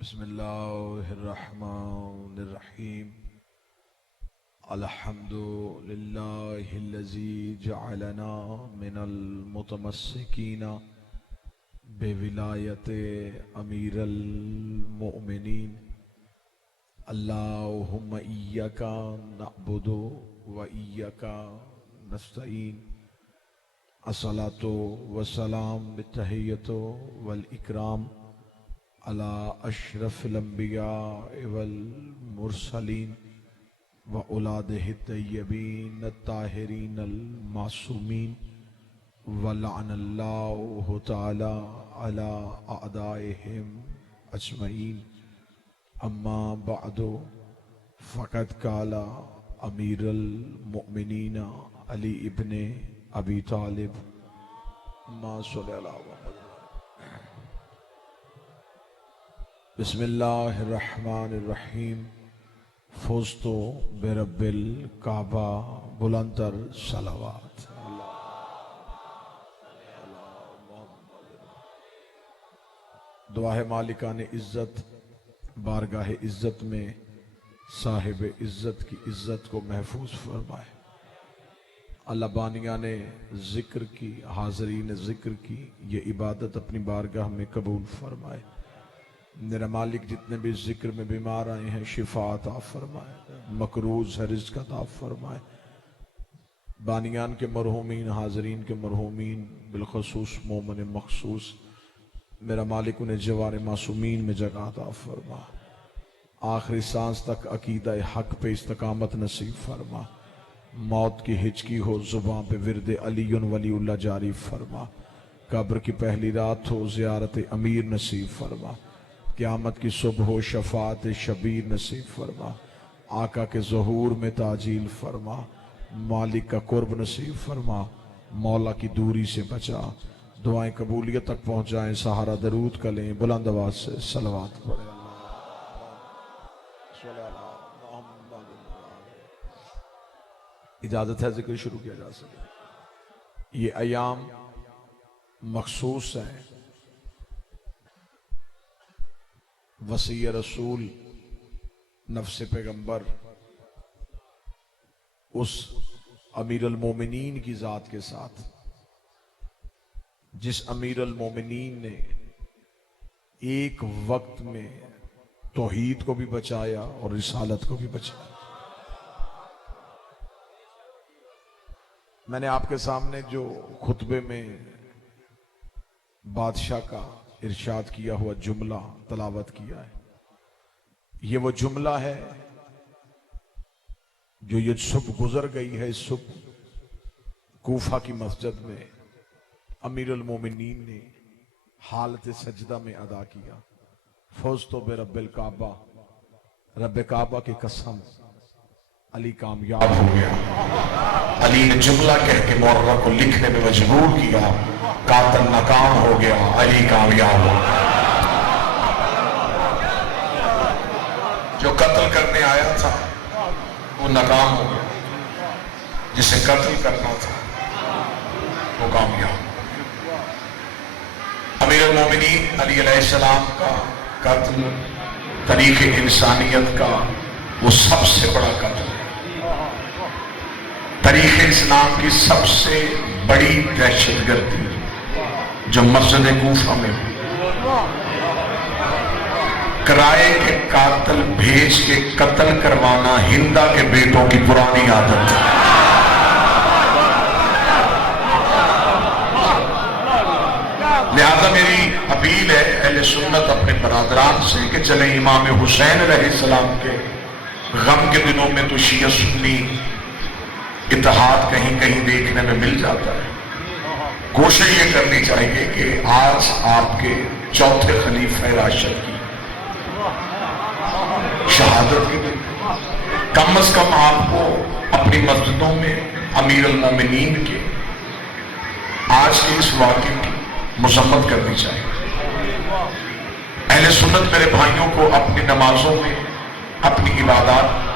بسم اللہ الرحمن الرحیم الحمد للہ الذی جعلنا من المتمسکین بولایت امیر المؤمنین اللہم ایاک نعبد و ایاک نستعین الصلاۃ والسلام بالتحیۃ والاکرام علی اشرف الانبیاء والمرسلین واولادہ الطیبین الطاہرین المعصومین ولعن اللہ تعالی علی اعدائہم اجمعین اما بعد فقد قال امیر المؤمنین علی ابن ابی طالب ما صلی اللہ علیہ وسلم بسم اللہ الرحمن الرحیم فزت برب الکعبہ بلندر صلوات دعا ہے مالکان عزت بارگاہ عزت میں صاحب عزت کی عزت کو محفوظ فرمائے۔ اللہ بانیان ذکر کی حاضرین ذکر کی یہ عبادت اپنی بارگاہ میں قبول فرمائے۔ میرا مالک جتنے بھی ذکر میں بیمار آئے ہیں شفا عطا فرمائے، مقروض ہے رزق عطا فرمائے۔ بانیان کے مرحومین حاضرین کے مرحومین بالخصوص مومن مخصوص میرا مالک انہیں جوار معصومین میں جگہ عطا فرما، آخری سانس تک عقیدہ حق پہ استقامت نصیب فرما، موت کی ہچکی ہو زباں پہ ورد علی ولی اللہ جاری فرما، قبر کی پہلی رات ہو زیارت امیر نصیب فرما، قیامت کی صبح ہو شفاعت شبیر نصیب فرما، آقا کے ظہور میں تعجیل فرما، مالک کا قرب نصیب فرما، مولا کی دوری سے بچا، دعائیں قبولیت تک پہنچائیں، سہارا درود کریں، بلند آواز سے صلوات پڑھیں۔ اجازت ہے ذکر شروع کیا جا سکے۔ یہ ایام مخصوص ہیں، وصی رسول نفس پیغمبر اس امیر المومنین کی ذات کے ساتھ جس امیر المومنین نے ایک وقت میں توحید کو بھی بچایا اور رسالت کو بھی بچایا۔ میں نے آپ کے سامنے جو خطبے میں بادشاہ کا ارشاد کیا ہوا جملہ تلاوت کیا ہے، یہ وہ جملہ ہے جو یہ صبح گزر گئی ہے۔ اس صبح کوفہ کی مسجد میں امیر المومنین نے حالت سجدہ میں ادا کیا، فزت برب الکعبہ، رب کعبہ کی قسم علی کامیاب ہو گیا۔ علی نے جملہ کہہ کے مورخ کو لکھنے میں مجبور کیا، قاتل ناکام ہو گیا، علی کامیاب ہو گیا۔ جو قتل کرنے آیا تھا وہ ناکام ہو گیا، جسے قتل کرنا تھا وہ کامیاب ہو گیا۔ امیر المومنین علی علیہ السلام کا قتل تاریخ انسانیت کا وہ سب سے بڑا قتل ہے، تاریخ اسلام کی سب سے بڑی دہشت گردی جو مسجد کوفہ میں ہوئی۔ کرائے کے قاتل بھیج کے قتل کروانا ہندا کے بیٹوں کی پرانی عادت ہے۔ لہذا میری اپیل ہے اہل سنت اپنے برادران سے کہ چلیں امام حسین علیہ السلام کے غم کے دنوں میں تو شیعہ سنی اتحاد کہیں کہیں دیکھنے میں مل جاتا ہے، کوشش یہ کرنی چاہیے کہ آج آپ کے چوتھے خلیفہ راشد کی شہادت کے دن کم از کم آپ کو اپنی مسجدوں میں امیر المومنین کے آج کے اس واقعے کی مذمت کرنی چاہیے۔ اہل سنت میرے بھائیوں کو اپنی نمازوں میں اپنی عبادات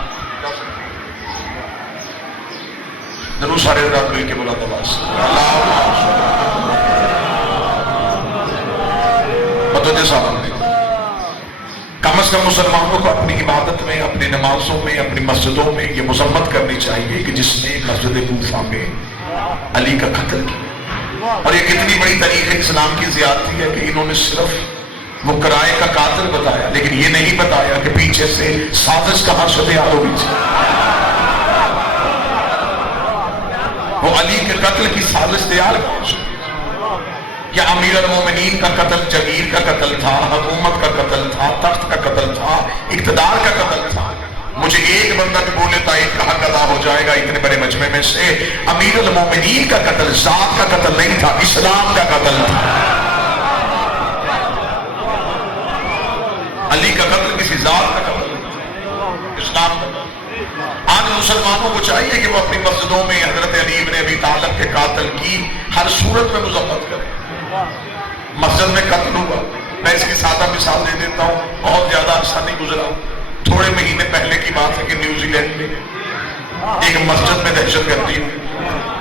ضرور سارے رات مل کے بلند آواز سے متوجہ صاحب نے از کم مسلمانوں کو اپنی عبادت میں، اپنی نمازوں میں، اپنی مسجدوں میں یہ مذمت کرنی چاہیے کہ جس نے مسجد کوفہ میں علی کا قتل کیا۔ اور یہ کتنی بڑی تاریخ اسلام کی زیادتی ہے کہ انہوں نے صرف وہ کرائے کا قاتل بتایا، لیکن یہ نہیں بتایا کہ پیچھے سے سازش کہاں سے تیار ہوئی تھی۔ وہ علی کے قتل کی سازش تیار کہاں سے؟ کیا امیر المومنین کا قتل جگیر کا قتل تھا، حکومت کا قتل تھا، تخت کا قتل تھا، اقتدار کا قتل تھا؟ مجھے ایک بندہ بھی بولے تو ایک کا حق ادا ہو جائے گا اتنے بڑے مجمع میں سے۔ امیر المومنین کا قتل ذات کا قتل نہیں تھا، اسلام کا قتل تھا۔ علی کا قتل کسی ذات کا قتل نہیں، اسلام کا قتل۔ آج مسلمانوں کو چاہیے کہ وہ اپنی مسجدوں میں حضرت علی بن ابی طالب کے قاتل کی ہر صورت میں مذمت کریں۔ مسجد میں قتل ہوا، میں اس کی سادہ مثال دے دیتا ہوں، بہت زیادہ عرصہ نہیں گزرا، تھوڑے مہینے پہلے کی بات ہے کہ نیوزی لینڈ میں ایک مسجد میں دہشت گردی ہوئی،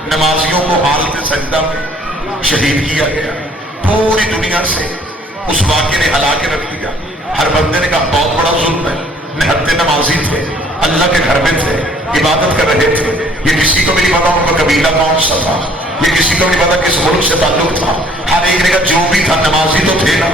نمازیوں کو حالت سجدہ میں شہید کیا گیا۔ پوری دنیا سے اس واقعے نے ہلا کے رکھ دیا۔ ہر بندے نے کہا بہت بڑا ظلم ہے، نہتے نمازی تھے، اللہ کے گھر میں تھے، عبادت کر رہے تھے، یہ کسی کو بھی نہیں پتا ان کا قبیلہ کون سا تھا، یہ کسی کو نہیں پتا کس ملک سے تعلق تھا۔ ہر ایک نے کہا جو بھی تھا نمازی تو تھے نا،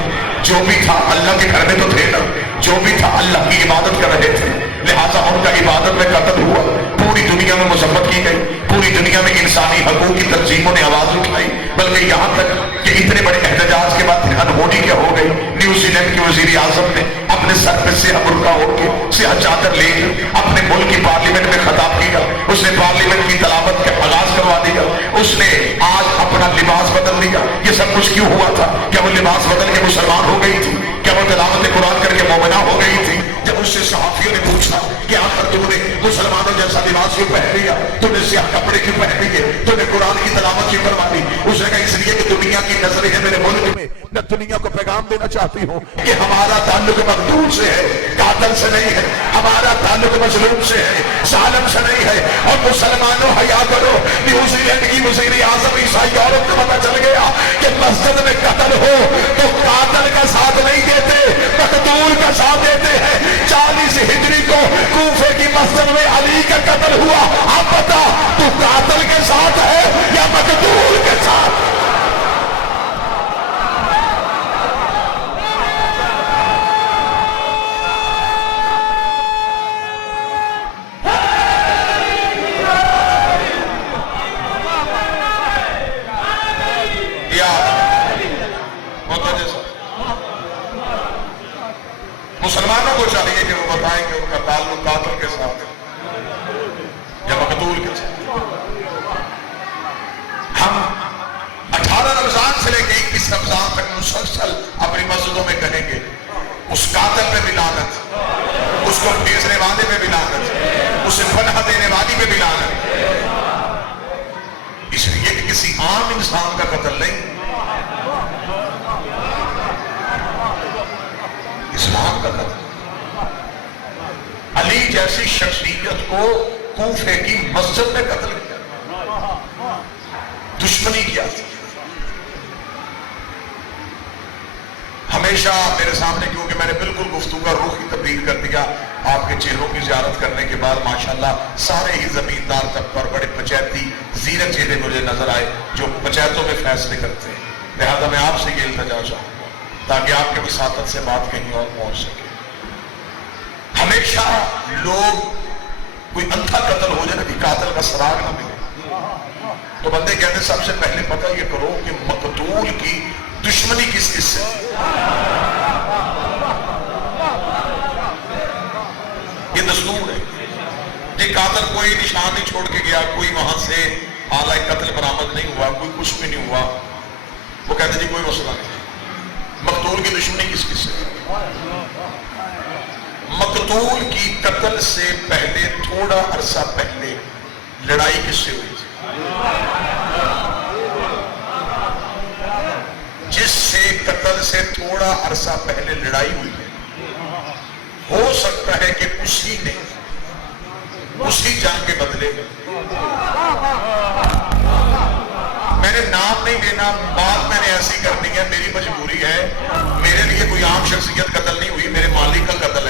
جو بھی تھا اللہ کے گھر میں تو تھے نا، جو بھی تھا اللہ کی عبادت کر رہے تھے، لہٰذا ان کا عبادت میں قتل ہوا۔ پوری دنیا میں مذمت کی گئی، پوری دنیا میں انسانی حقوق کی تنظیموں نے آواز اٹھائی، بلکہ یہاں تک کہ اتنے بڑے احتجاج کے بعد انہونی کیا ہو گئی، نیوزی لینڈ کے وزیر اعظم نے اپنے سر پہ سیاہ برقع ہو کے سیاہ چادر لے کے اپنے ملک کی پارلیمنٹ میں خطاب کیا، اس نے پارلیمنٹ کی تلاوت کا آغاز کروا دیا، اس نے آج اپنا لباس بدل دیا۔ یہ سب کچھ کیوں ہوا تھا؟ کیا وہ لباس بدل کے مسلمان ہو گئی تھی؟ کیا وہ تلاوت قرآن کر کے مومنہ ہو گئی تھی؟ جب اس سے صحافیوں نے پوچھا کہ آخر تم نے مسلمانوں جیسا لباس کیوں پہن لیا، تم نے سیاہ کپڑے کیوں پہن لیے، تم نے قرآن کی تلاوت کیوں کروا دی؟ اس نے کہا اس لیے کہ دنیا کی نظریں ہیں میرے ملک میں، میں دنیا کو پیغام دینا چاہتی ہوں کہ ہمارا تعلق مقتول سے ہے، قاتل سے نہیں ہے، ہمارا تعلق مظلوم سے ہے، ظالم سے نہیں ہے۔ اور مسلمانوں حیا کرو، نیوزی لینڈ کی وزیر اعظم عیسائی عورت کو پتہ چل گیا کہ مسجد میں قتل ہو تو قاتل کا ساتھ نہیں دیتے، مقتول کا ساتھ دیتے ہیں۔ 40 ہجری کو کوفے کی مسجد میں علی کا قتل ہوا، اب بتا تو قاتل کے ساتھ ہے یا مقتول کے ساتھ؟ مسلمانوں کو چاہیے کہ وہ بتائیں کہ ان کا تعلق قاتل کے ساتھ یا مقتول کے ساتھ۔ ہم 18 رمضان سے لے کے 21 رمضان تک مسلسل اپنی مسجدوں میں کہیں گے اس قاتل پہ بھی لعنت، اس کو بھیجنے والے پہ بھی لعنت، اسے پناہ دینے والی پہ بھی لعنت، اس لیے کہ کسی عام انسان کا قتل نہیں، اسلام کا قتل۔ علی جیسی شخصیت کو کوفے کی مسجد میں قتل کیا، دشمنی کیا تھی۔ ہمیشہ میرے سامنے، کیونکہ میں نے بالکل گفتگو کا رخ ہی تبدیل کر دیا آپ کے چہروں کی زیارت کرنے کے بعد، ماشاءاللہ سارے ہی زمیندار تب پر بڑے پنچایتی زیرک چہرے مجھے نظر آئے جو پنچایتوں میں فیصلے کرتے ہیں۔ لہذا میں آپ سے یہ التجا چاہوں تاکہ آپ کے وساطت سے بات کہیں اور پہنچ سکے۔ ہمیشہ لوگ کوئی اندھا قتل ہو جائے کہ قاتل کا سراغ نہ ملے تو بندے کہتے ہیں سب سے پہلے پتہ یہ کرو کہ مقتول کی دشمنی کس کس سے، یہ دستور ہے۔ یہ قاتل کوئی نشان نہیں چھوڑ کے گیا، کوئی وہاں سے آلہ قتل برآمد نہیں ہوا، کوئی کچھ بھی نہیں ہوا، وہ کہتے جی کوئی مسئلہ نہیں۔ مقتول کی دشمنی کس کس سے؟ مقتول کی قتل سے پہلے تھوڑا عرصہ پہلے لڑائی کس سے ہوئی تھی؟ جس سے قتل سے تھوڑا عرصہ پہلے لڑائی ہوئی ہے، ہو سکتا ہے کہ اسی نے اسی جنگ کے بدلے میں نے نام نہیں دینا، بات میں نے ایسی کرنی ہے، میری مجبوری ہے، میرے لیے کوئی عام شخصیت قتل نہیں ہوئی، میرے مالک کا قتل ہے۔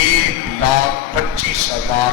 1,25,000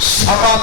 1.25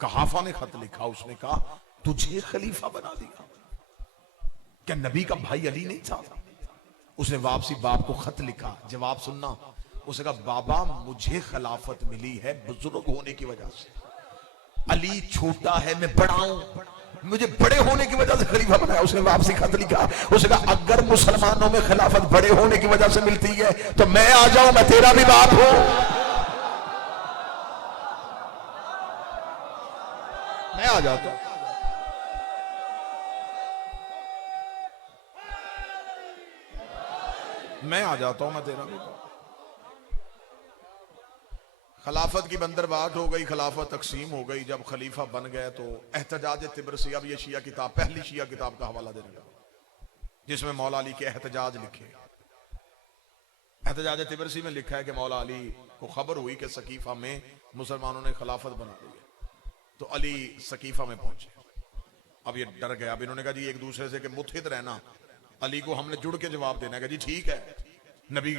کہافہ نے خط لکھا، اس نے کہا تجھے خلیفہ بنا دیا، کیا نبی کا بھائی علی نہیں تھا؟ اس نے واپسی باپ کو خط لکھا، جواب سننا، اس نے کہا بابا مجھے خلافت ملی ہے بزرگ ہونے کی وجہ سے، علی چھوٹا ہے میں بڑا ہوں، مجھے بڑے ہونے کی وجہ سے خلیفہ بنایا۔ اس نے واپسی خط لکھا، اس نے کہا اگر مسلمانوں میں خلافت بڑے ہونے کی وجہ سے ملتی ہے تو میں آ جاؤں، میں تیرا بھی باپ ہوں، میں آ جاتا ہوں، میں آ جاتا ہوں، میں تیرا بھی باپ۔ خلافت کی بندرباٹ ہو گئی، خلافت تقسیم ہو گئی، جب خلیفہ بن گئے تو احتجاج طبرسی، اب یہ شیعہ کتاب، پہلی شیعہ کتاب کا حوالہ دینے لگا جس میں مولا علی کے احتجاج لکھے۔ احتجاج طبرسی میں لکھا ہے کہ مولا علی کو خبر ہوئی کہ سقیفہ میں مسلمانوں نے خلافت بنا لی ہے، تو علی سقیفہ میں پہنچے۔ اب یہ ڈر گیا، اب انہوں نے کہا جی ایک دوسرے سے کہ متحد رہنا، علی کو ہم نے جڑ کے جواب دینا ہے کہ جی ٹھیک ہے، نبی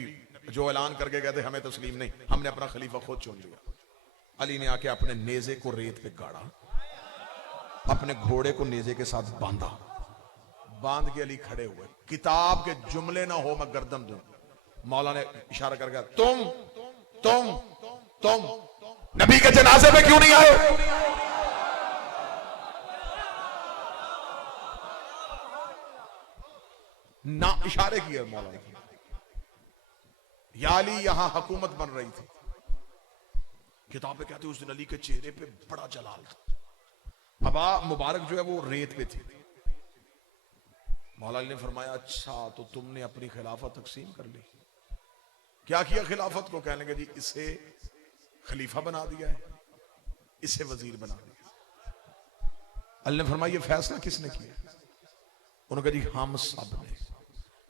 جو اعلان کر کے گئے تھے ہمیں تسلیم نہیں، ہم نے اپنا خلیفہ خود چن لیا۔ علی نے آ کے اپنے نیزے کو ریت پہ گاڑا، اپنے گھوڑے کو نیزے کے ساتھ باندھا، باندھ کے علی کھڑے ہوئے، کتاب کے جملے نہ ہو میں گردن دوں۔ مولا نے اشارہ کر گیا تم نبی کے جنازے میں کیوں نہیں آئے؟ نہ اشارے کیے مولا نے، یا علی یہاں حکومت بن رہی تھی۔ کتاب پہ کہتے ہیں اس دن علی کے چہرے پہ بڑا جلال تھا، ابا مبارک جو ہے وہ ریت پہ تھی۔ مولا علی نے فرمایا اچھا تو تم نے اپنی خلافت تقسیم کر لی، کیا کیا خلافت کو؟ کہنے لگے جی اسے خلیفہ بنا دیا ہے، اسے وزیر بنا دیا۔ علی نے فرمایا یہ فیصلہ کس نے کیا؟ انہوں نے کہا جی ہم سب نے،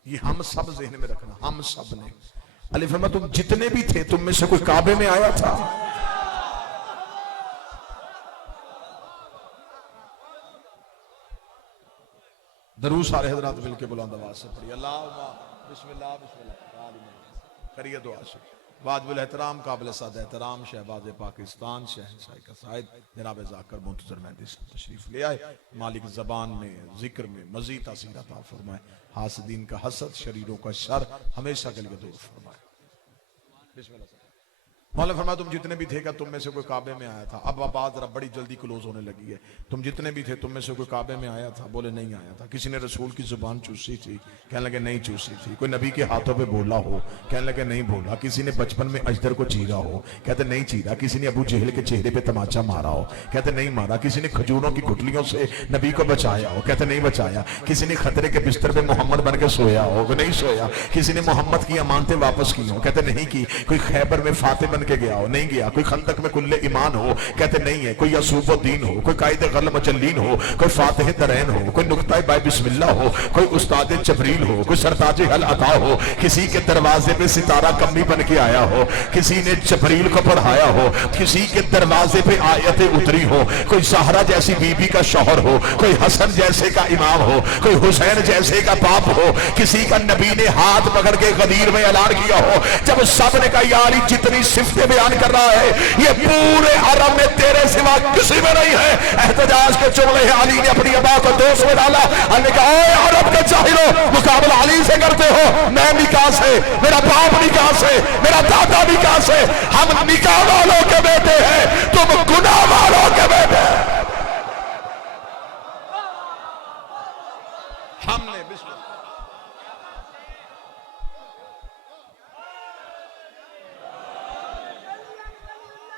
یہ ہم سب ذہن میں رکھنا، ہم سب نے۔ علی فرمایا تم جتنے بھی تھے تم میں سے کوئی کعبے میں آیا تھا؟ درود سارے حضرات مل کے بلند آواز سے پڑھی، اللہم بسم اللہ بسم اللہ، کریے دعا سے۔ واجب الاحترام قابل صد احترام شہباز پاکستان شہنشاہ قصائد جناب ذاکر منتظر مہدی صاحب تشریف لے آئے، مالک زبان میں ذکر میں مزید تاثیر عطا فرمائے، حاسدین کا حسد، شریروں کا شر ہمیشہ کے لیے دور فرمائے۔ بسم اللہ۔ مولا فرمایا تم جتنے بھی تھے کیا تم میں سے کوئی کعبے میں آیا تھا؟ اب بات ذرا بڑی جلدی کلوز ہونے لگی ہے، تم جتنے بھی تھے تم میں سے کوئی کعبے میں آیا تھا؟ بولے نہیں آیا تھا۔ کسی نے رسول کی زبان چوسی تھی؟ کہنے لگے نہیں چوسی تھی۔ کوئی نبی کے ہاتھوں پہ بولا ہو؟ کہنے لگے نہیں بولا۔ کسی نے بچپن میں اجدر کو چیرا ہو؟ کہتے نہیں چیرا۔ کسی نے ابو جہل کے چہرے پہ تماچا مارا ہو؟ کہتے نہیں مارا۔ کسی نے کھجوروں کی گٹلیوں سے نبی کو بچایا ہو؟ کہتے نہیں بچایا۔ کسی نے خطرے کے بستر پہ محمد بن کے سویا ہو؟ نہیں سویا۔ کسی نے محمد کی امانتیں واپس کی ہو؟ کہتے نہیں کی۔ کوئی خیبر میں فاتح بن کے گیا ہو؟ نہیں گیا۔ کوئی خندق میں کل ایمان ہو؟ کہتے نہیں ہے۔ کوئی یسوف الدین ہو، کوئی قائد غل مجلین ہو، کوئی فاتح درین ہو، کوئی نقطہ بائے بسم اللہ ہو، کوئی استاد جبریل ہو، کوئی سرتاج حل عطا ہو، کسی کے دروازے پہ ستارہ کمی بن کے آیا ہو، کسی نے جبریل کو پڑھایا ہو، کسی کے دروازے پہ آیتیں اتری ہو، کوئی زہرا جیسی بی بی کا شوہر ہو، کوئی حسن جیسے کا امام ہو، کوئی حسین جیسے کا باپ ہو، کسی کا نبی نے ہاتھ پکڑ کے غدیر میں اعلان کیا ہو، جب سب نے کہا یا علی جتنی صفتیں بیان کر رہا ہے یہ پورے عرب میں تیرے سوا کسی میں نہیں ہے، احتجاج کے جملے ہیں۔ علی نے اپنی ابا کو دوست میں ڈالا، علی نے کہا اے عرب کے جاہلو، مقابلہ علی سے کرتے ہو؟ میں نکاح سے، میرا باپ نکاح سے، میرا دادا نکاح سے، ہم نکاح والوں کے بیٹے ہیں، تم گناہ والوں کے بیٹے ہیں۔ ہم نے بسم اللہ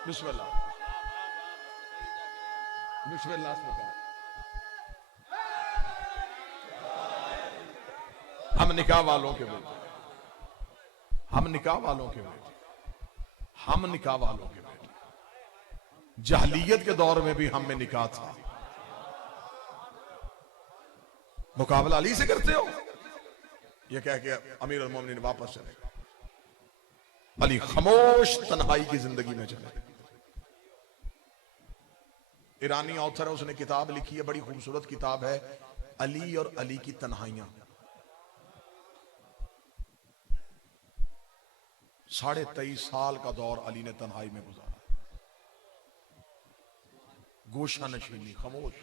بسم اللہ بسم اللہ سے کہا ہم نکاح والوں کے بیٹے، ہم نکاح والوں کے بیٹے، ہم نکاح والوں کے بیٹے۔ جاہلیت کے دور میں بھی ہم میں نکاح تھا۔ مقابلہ علی سے کرتے ہو؟ یہ کہہ کے امیر المومنین واپس چلے گئے۔ علی خاموش تنہائی کی زندگی میں چلے گئے۔ ایرانی آتھر ہے، اس نے کتاب لکھی ہے، بڑی خوبصورت کتاب ہے، علی اور علی کی تنہائیاں۔ 23.5 سال کا دور علی نے تنہائی میں گزارا۔ گوشہ نشینی، خاموش.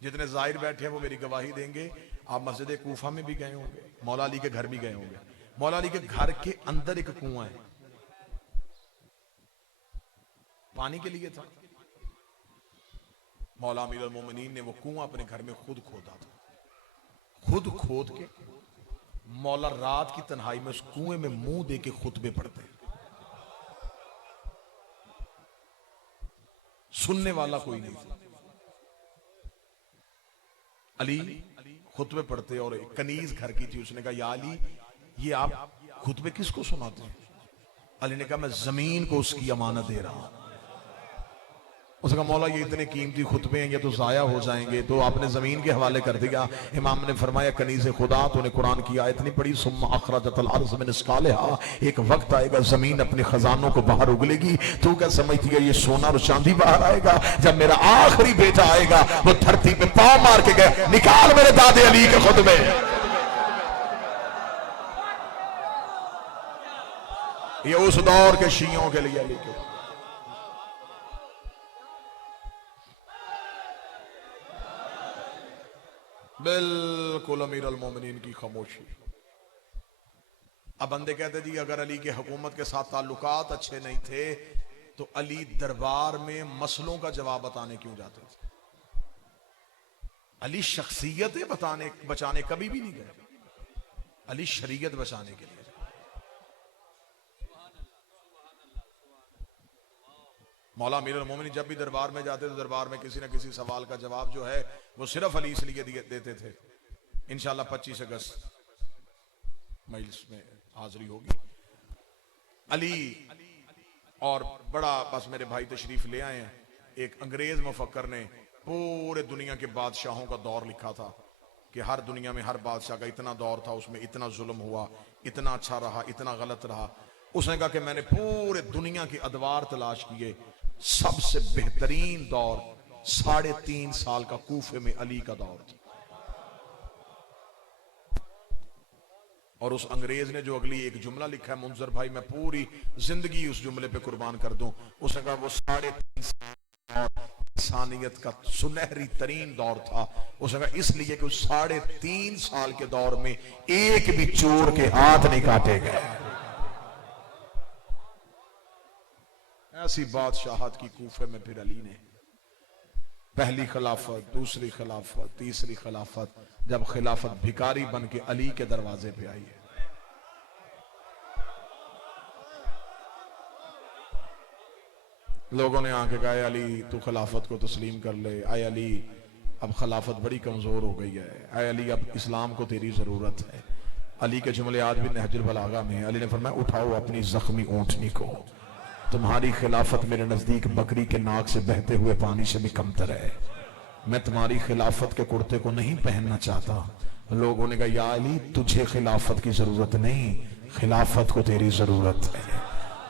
جتنے ظاہر بیٹھے ہیں وہ میری گواہی دیں گے. آپ مسجد کوفہ میں بھی گئے ہوں گے، مولا علی کے گھر بھی گئے ہوں گے. مولا علی کے گھر کے اندر ایک کنواں ہے، پانی کے لیے تھا. مولا امیر المومنین نے وہ کنواں اپنے گھر میں خود کھودا تھا. خود کھود کے مولا رات کی تنہائی میں اس کنویں میں منہ دے کے خطبے پڑھتے ہیں. سننے والا کوئی نہیں تھا. علی خطبے پڑھتے اور ایک کنیز گھر کی تھی. اس نے کہا یا علی یہ آپ خطبے کس کو سناتے ہیں؟ علی نے کہا میں زمین کو اس کی امانت دے رہا ہوں. اس نے کہا مولا یہ اتنے قیمتی خطبے ہیں، یہ تو ضائع ہو جائیں گے، تو آپ نے زمین کے حوالے کر دیا. امام نے فرمایا کنیز خدا، تو نے قرآن کی آیت نہیں پڑھی ثم اخرجت الارض من اسقالها، ایک وقت آئے گا زمین اپنے خزانوں کو باہر اگلے گی. تو کیا سمجھتی ہے یہ سونا اور چاندی باہر آئے گا؟ جب میرا آخری بیٹا آئے گا وہ دھرتی پہ پاؤں مار کے گئے نکال میرے دادے علی کے خطبے. یہ اس دور کے شیعوں کے لیے علی کے بالکل امیر المومنین کی خاموشی. اب بندے کہتے جی اگر علی کے حکومت کے ساتھ تعلقات اچھے نہیں تھے تو علی دربار میں مسئلوں کا جواب بتانے کیوں جاتے تھے؟ علی شخصیتیں بچانے کبھی بھی نہیں گئے، علی شریعت بچانے کے لیے. مولا امیر المومنین جب بھی دربار میں جاتے تو دربار میں کسی نہ کسی سوال کا جواب جو ہے وہ صرف علی اس لیے دیتے تھے. انشاءاللہ 25 اگست مجلس میں حاضری ہوگی. علی اور بڑا بس میرے بھائی تشریف لے آئے ہیں. ایک انگریز مفکر نے پورے دنیا کے بادشاہوں کا دور لکھا تھا کہ ہر دنیا میں ہر بادشاہ کا اتنا دور تھا، اس میں اتنا ظلم ہوا، اتنا اچھا رہا، اتنا غلط رہا. اس نے کہا کہ میں نے پورے دنیا کے ادوار تلاش کیے، سب سے بہترین دور 3.5 سال کا کوفے میں علی کا دور تھا. اور اس انگریز نے جو اگلی ایک جملہ لکھا ہے منظر بھائی میں پوری زندگی اس جملے پہ قربان کر دوں. اس نے کہا وہ 3.5 سال انسانیت کا سنہری ترین دور تھا. اس نے کہا اس لیے کہ اس 3.5 سال کے دور میں ایک بھی چور کے ہاتھ نہیں کاٹے گئے. ایسی بادشاہت کی کوفے میں پھر علی نے پہلی خلافت، دوسری خلافت، تیسری خلافت، جب خلافت بھکاری بن کے علی کے دروازے پہ آئی ہے. لوگوں نے آ کے کہا اے علی تو خلافت کو تسلیم کر لے، اے علی اب خلافت بڑی کمزور ہو گئی ہے، اے علی اب اسلام کو تیری ضرورت ہے. علی کے جملے آج بھی نہج البلاغہ میں. علی نے فرمایا اٹھاؤ اپنی زخمی اونٹنی کو، تمہاری خلافت میرے نزدیک بکری کے ناک سے بہتے ہوئے پانی سے بھی کمتر ہے. میں تمہاری خلافت کے کرتے کو نہیں پہننا چاہتا. لوگوں نے کہا یا علی تجھے خلافت کی ضرورت نہیں، خلافت کو تیری ضرورت ہے.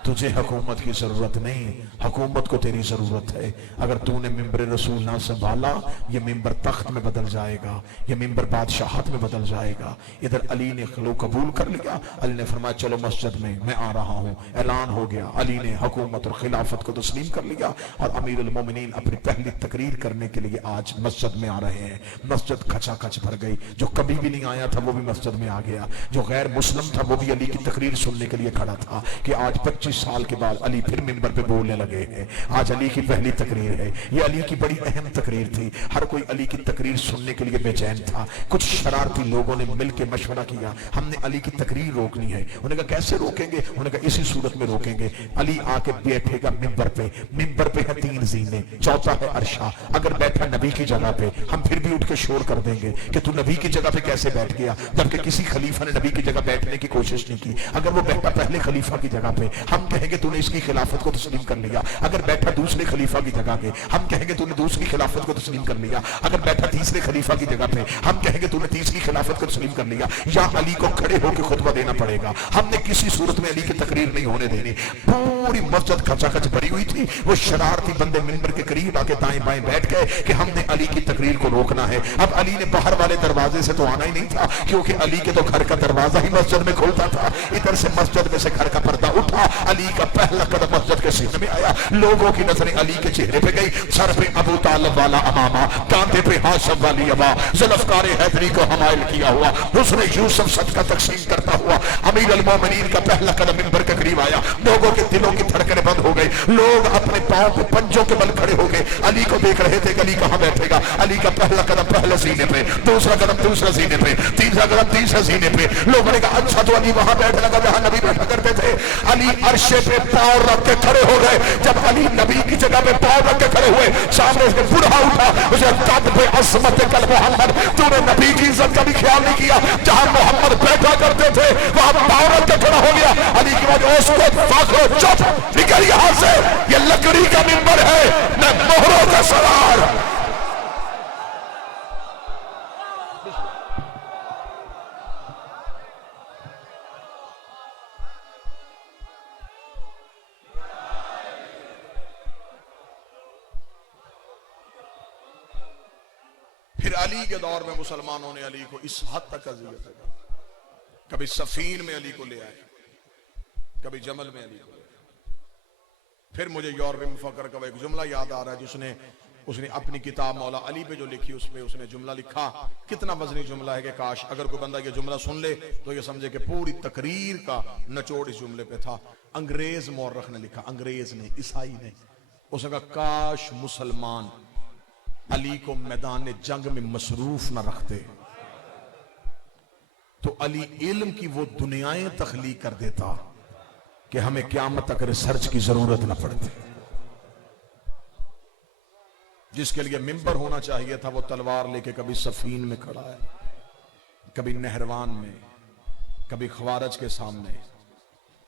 تجھے حکومت کی ضرورت نہیں، حکومت کو تیری ضرورت ہے. اگر تو نے ممبر رسول نہ سنبھالا یہ ممبر تخت میں بدل جائے گا، یہ ممبر بادشاہت میں بدل جائے گا. ادھر علی نے خلو قبول کر لیا. علی نے فرمایا چلو مسجد میں آ رہا ہوں. اعلان ہو گیا. علی نے حکومت اور خلافت کو تسلیم کر لیا اور امیر المومنین اپنی پہلی تقریر کرنے کے لیے آج مسجد میں آ رہے ہیں. مسجد کھچا کھچ بھر گئی. جو کبھی بھی نہیں آیا تھا وہ بھی مسجد میں آ گیا. جو غیر مسلم تھا وہ بھی علی کی تقریر سننے کے لیے کھڑا تھا کہ آج 25 سال کے بعد علی پھر منبر پہ بولنے لگے ہیں. آج علی کی پہلی تقریر ہے. یہ علی کی بڑی اہم تقریر تھی. ہر کوئی علی کی تقریر سننے کے لیے بے چین تھا. کچھ شرارتی لوگوں نے مل کے مشورہ کیا ہم نے علی کی تقریر روکنی ہے. انہوں نے کہا کیسے روکیں گے؟ انہوں نے کہا اسی صورت میں روکیں گے. علی آ کے بیٹھے گا منبر پہ. منبر پہ ہے 3 زینے، چوتھا ہے عرشہ. اگر بیٹھا نبی کی جگہ پہ ہم پھر بھی اٹھ کے شور کر دیں گے کہ تو نبی کی جگہ پہ کیسے بیٹھ گیا، جبکہ کسی خلیفہ نے نبی کی جگہ بیٹھنے کی کوشش نہیں کی. اگر وہ بیٹھا پہلے خلیفہ کی جگہ پہ ہم کہیں گے تو نے اس کی خلافت کو تسلیم کر لیا. اگر بیٹھا دوسرے خلیفہ کی جگہ پہ ہم کہیں گے تو نے دوسری خلافت کو تسلیم کر لیا. اگر بیٹھا تیسرے خلیفہ کی جگہ پہ ہم کہیں گے تو نے تیسری خلافت کو تسلیم کر لیا. یا علی کو کھڑے ہو کے خطبہ دینا پڑے گا. ہم نے کسی صورت میں علی کی تقریر نہیں ہونے دینی. پوری مسجد کھچا کھچ بھری ہوئی تھی. وہ شرارتی بندے منبر کے قریب آ کے دائیں بائیں بیٹھ گئے کہ ہم نے علی کی تقریر کو روکنا ہے. اب علی نے باہر والے دروازے سے تو آنا ہی نہیں تھا کیونکہ علی کے تو گھر کا دروازہ ہی مسجد میں کھلتا تھا. ادھر سے مسجد میں سے گھر کا پردہ اٹھا علی کا پہلا قدم مسجد کے سینے میں آیا. لوگوں کی نظریں علی کے چہرے پہ گئی. سر پہ ابو طالب والا امامہ, کاندھے پہ ہاشم والی ابا, ذوالفقار حیدری کو حمائل کیا ہوا, حسن یوسف صدقہ تقسیم کرتا ہوا امیر المومنین کا پہلا قدم منبر کے قریب آیا. لوگوں کے دلوں کی دھڑکنیں بند ہو گئی. لوگ اپنے پاؤں پہ پنجوں کے بل کھڑے ہو گئے. علی کو دیکھ رہے تھے کہ علی کہاں بیٹھے گا. علی کا پہلا قدم پہلے سینے پہ, دوسرا قدم دوسرا سینے پہ, تیسرا قدم تیسرا سینے پہ. لوگوں نے کہا اچھا تو علی وہاں بیٹھنے لگا جہاں نبی بیٹھا کرتے تھے. علی عرش پہ پاؤں رکھ کے کھڑے ہو گئے. جب علی نبی کی جگہ پہ پاؤں رکھ کے کھڑے ہوئے, سامنے اس نے بڑھا اٹھا, اسے قد پہ عظمت کل محمد, تو نے نبی کی عزت کا بھی خیال نہیں کیا. جہاں محمد بیٹھا کرتے تھے وہاں پاؤں رکھ کے کھڑا ہو گیا. علی کی وجہ اس کو فخر, چپ نکل یہاں سے, یہ لکڑی کا منبر ہے نہ مہروں کا سوار. پھر علی کے دور میں مسلمانوں نے علی کو اس حد تک اذیت کی. کبھی سفین میں علی کو لے آئے, کبھی جمل میں علی کو لے آئے. پھر مجھے یورپ مفکر کا ایک جملہ یاد آ رہا ہے جس نے اپنی کتاب مولا علی پہ جو لکھی اس میں اس نے جملہ لکھا. کتنا وزنی جملہ ہے کہ کاش اگر کوئی بندہ یہ جملہ سن لے تو یہ سمجھے کہ پوری تقریر کا نچوڑ اس جملے پہ تھا. انگریز مورخ نے لکھا, انگریز نے, عیسائی نے. اس نے کہا کاش مسلمان علی کو میدان جنگ میں مصروف نہ رکھتے تو علی علم کی وہ دنیایں تخلیق کر دیتا کہ ہمیں قیامت تک ریسرچ کی ضرورت نہ پڑتی. جس کے لیے منبر ہونا چاہیے تھا وہ تلوار لے کے کبھی سفین میں کھڑا ہے, کبھی نہروان میں, کبھی خوارج کے سامنے,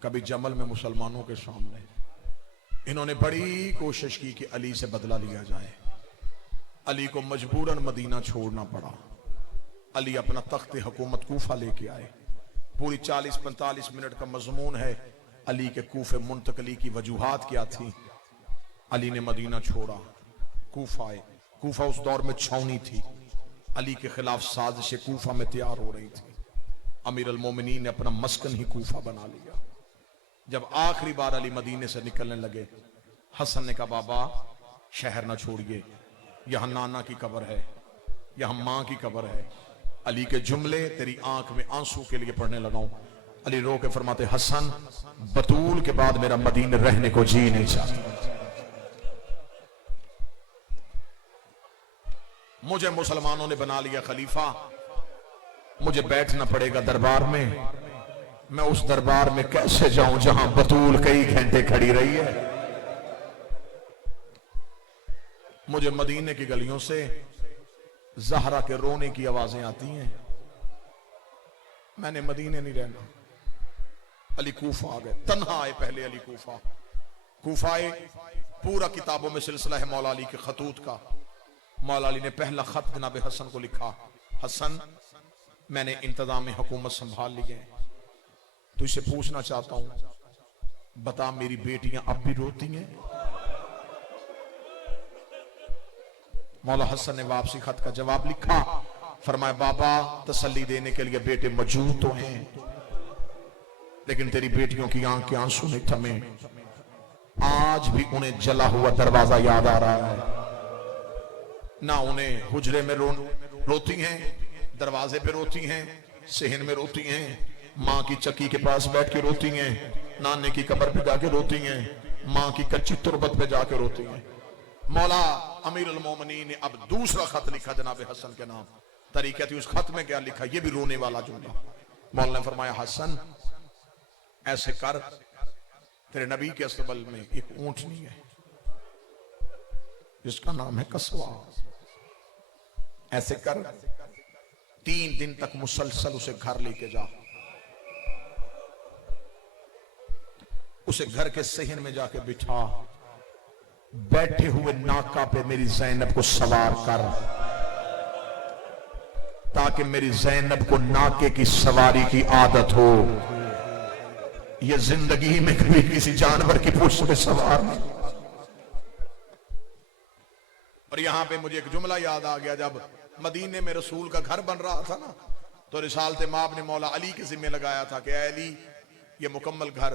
کبھی جمل میں مسلمانوں کے سامنے. انہوں نے بڑی کوشش کی کہ علی سے بدلہ لیا جائے. علی کو مجبوراً مدینہ چھوڑنا پڑا. علی اپنا تخت حکومت کوفہ لے کے آئے. پوری 40-45 منٹ کا مضمون ہے علی کے کوفہ منتقلی کی وجوہات کیا تھی. علی نے مدینہ چھوڑا, کوفہ آئے. کوفہ اس دور میں چھاونی تھی, علی کے خلاف سازشیں کوفہ میں تیار ہو رہی تھی. امیر المومنین نے اپنا مسکن ہی کوفہ بنا لیا. جب آخری بار علی مدینے سے نکلنے لگے, حسن نے کہا بابا شہر نہ چھوڑیے, یہاں نانا کی قبر ہے, یہاں ماں کی قبر ہے. علی کے جملے تیری آنکھ میں آنسو کے لیے پڑھنے لگا ہوں. علی رو کے فرماتے حسن بطول کے بعد میرا مدینے رہنے کو جی نہیں چاہتا. مجھے مسلمانوں نے بنا لیا خلیفہ, مجھے بیٹھنا پڑے گا دربار میں. میں اس دربار میں کیسے جاؤں جہاں بطول کئی گھنٹے کھڑی رہی ہے. مجھے مدینے کی گلیوں سے زہرا کے رونے کی آوازیں آتی ہیں. میں نے مدینے نہیں رہنا. علی کوفہ آ گئے, تنہا آئے پہلے علی کوفہ آئے. پورا کتابوں میں سلسلہ ہے مولا علی کے خطوط کا. مولا علی نے پہلا خط جناب حسن کو لکھا, حسن میں نے انتظام حکومت سنبھال لی ہے, تو اسے پوچھنا چاہتا ہوں بتا میری بیٹیاں اب بھی روتی ہیں؟ مولا حسن نے واپسی خط کا جواب لکھا, فرمایا بابا تسلی دینے کے لیے بیٹے موجود تو ہیں لیکن تیری بیٹیوں کی آنکھ کے آنسو نہیں تھمے. آج بھی انہیں جلا ہوا دروازہ یاد آ رہا ہے. نہ انہیں حجرے میں روتی ہیں, دروازے پہ روتی ہیں, صحن میں روتی ہیں, ماں کی چکی کے پاس بیٹھ کے روتی ہیں, نانے کی قبر پہ جا کے روتی ہیں, ماں کی کچی تربت پہ جا کے روتی ہیں. مولا امیر المومنین نے اب دوسرا خط لکھا جناب حسن کے نام. طریقہ تھی اس خط میں کیا لکھا, یہ بھی رونے والا جملہ. مولا نے فرمایا حسن ایسے کر, تیرے نبی کے استقبال میں ایک اونٹنی ہے جس کا نام ہے کسوا. ایسے کر 3 دن تک مسلسل اسے گھر لے کے جا, اسے گھر کے صحن میں جا کے بٹھا, بیٹھے ہوئے ناکا پہ میری زینب کو سوار کر تاکہ میری زینب کو ناکے کی سواری کی عادت ہو. یہ زندگی میں کبھی کسی جانور کی پشت پہ سوار نہیں. اور یہاں پہ مجھے ایک جملہ یاد آ گیا, جب مدینے میں رسول کا گھر بن رہا تھا نا تو رسالت مآب نے مولا علی کے ذمہ لگایا تھا کہ اے علی یہ مکمل گھر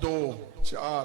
2 4